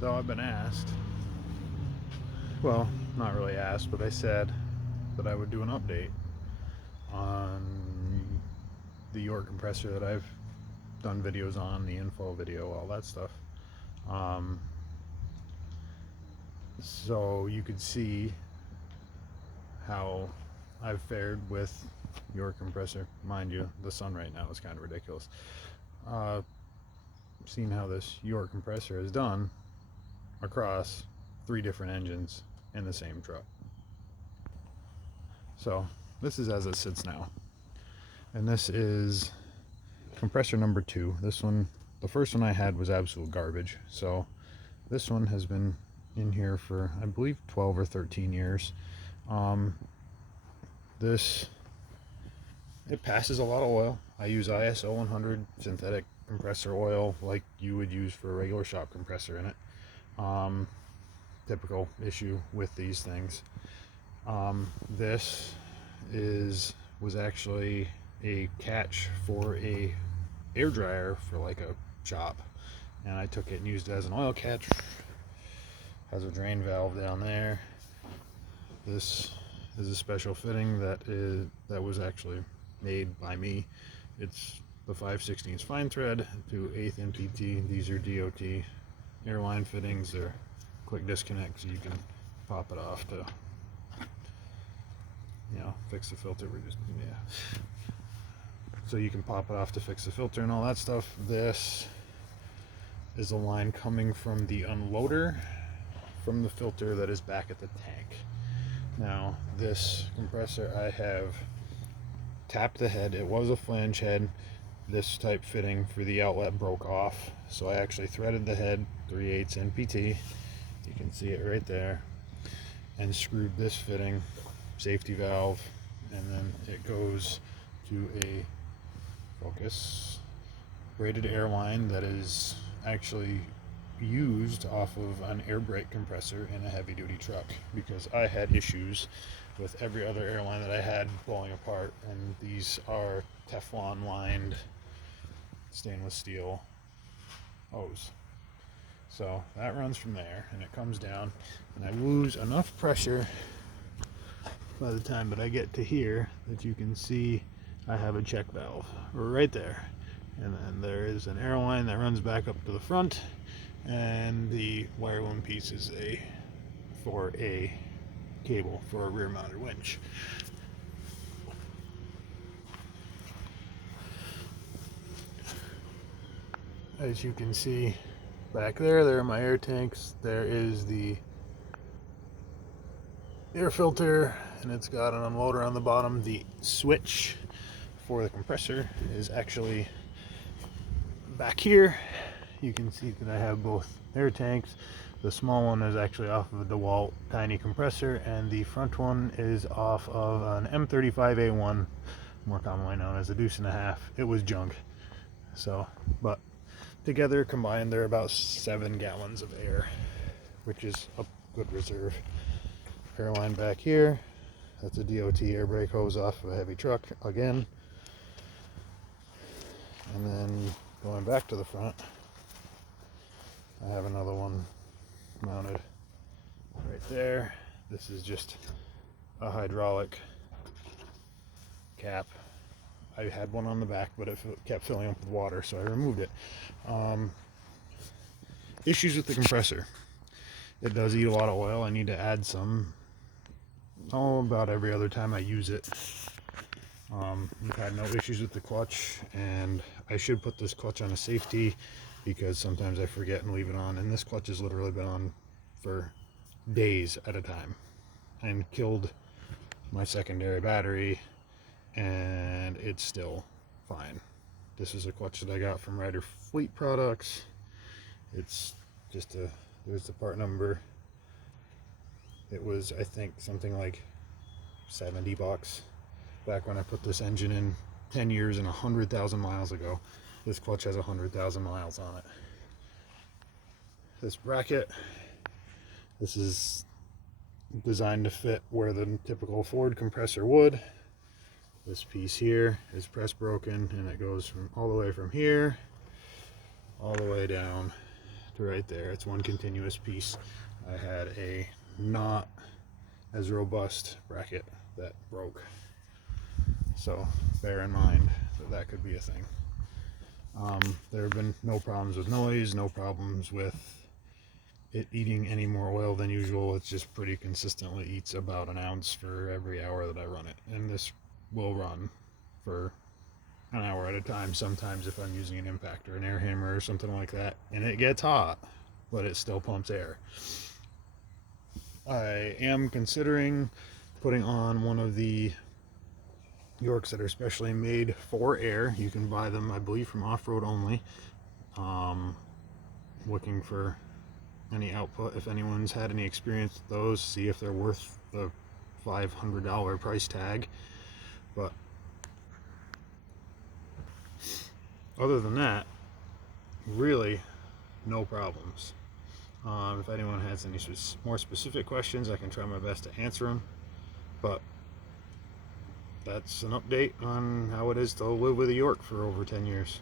So I've been asked, well, not really asked, but I said that I would do an update on the York compressor that I've done videos on, the info video, all that stuff. Um, so you could see how I've fared with York compressor. Mind you, the sun right now is kind of ridiculous. Seen how this York compressor is done across 3 different engines in the same truck. So this is as it sits now, and this is compressor number 2. This one, the first one I had was absolute garbage, so this one has been in here for, I believe, 12 or 13 years. This, it passes a lot of oil. I use ISO 100 synthetic compressor oil like you would use for a regular shop compressor in it. Typical issue with these things. This was actually a catch for a air dryer for like a shop, and I took it and used it as an oil catch. Has a drain valve down there. This is a special fitting that was actually made by me. It's the 5/16 fine thread to 1/8 NPT. These are DOT airline fittings. They're quick disconnect, so you can pop it off to, fix the filter. So you can pop it off to fix the filter and all that stuff. This is a line coming from the unloader from the filter that is back at the tank. Now, this compressor, I have tapped the head. It was a flange head. This type fitting for the outlet broke off, so I actually threaded the head 3/8 NPT. You can see it right there, and screwed this fitting, safety valve, and then it goes to a braided air line that is actually used off of an air brake compressor in a heavy duty truck, because I had issues with every other airline that I had blowing apart, and these are Teflon lined stainless steel hose. So that runs from there and it comes down, and I lose enough pressure by the time that I get to here that you can see I have a check valve right there, and then there is an air line that runs back up to the front, and the wire loom piece is for a cable for a rear mounted winch. As you can see back there are my air tanks. There is the air filter, and it's got an unloader on the bottom. The switch for the compressor is actually back here. You can see that I have both air tanks. The small one is actually off of a DeWalt tiny compressor, and the front one is off of an M35A1, more commonly known as a deuce and a half. It was junk. So, but together combined, they're about 7 gallons of air, which is a good reserve. Air line back here. That's a DOT air brake hose off of a heavy truck again. And then going back to the front, I have another one mounted right there. This is just a hydraulic cap. I had one on the back, but it kept filling up with water, so I removed it. Issues with the compressor. It does eat a lot of oil. I need to add some about every other time I use it. I've had no issues with the clutch, and I should put this clutch on a safety because sometimes I forget and leave it on, and this clutch has literally been on for days at a time and killed my secondary battery, and it's still fine. This is a clutch that I got from Ryder Fleet Products. It's just there's the part number. It was, I think, something like $70 back when I put this engine in 10 years and 100,000 miles ago. This clutch has 100,000 miles on it. This bracket, this is designed to fit where the typical Ford compressor would. This piece here is press broken, and it goes from all the way from here all the way down to right there. It's one continuous piece. I had a not as robust bracket that broke. So bear in mind that that could be a thing. There have been no problems with noise, no problems with it eating any more oil than usual. It just pretty consistently eats about an ounce for every hour that I run it. And this will run for an hour at a time sometimes if I'm using an impact or an air hammer or something like that. And it gets hot, but it still pumps air. I am considering putting on one of the Yorks that are specially made for air. You can buy them, I believe, from Off-Road Only. Looking for any output. If anyone's had any experience with those, see if they're worth the $500 price tag. But other than that, really no problems. If anyone has any more specific questions, I can try my best to answer them. But that's an update on how it is to live with a York for over 10 years.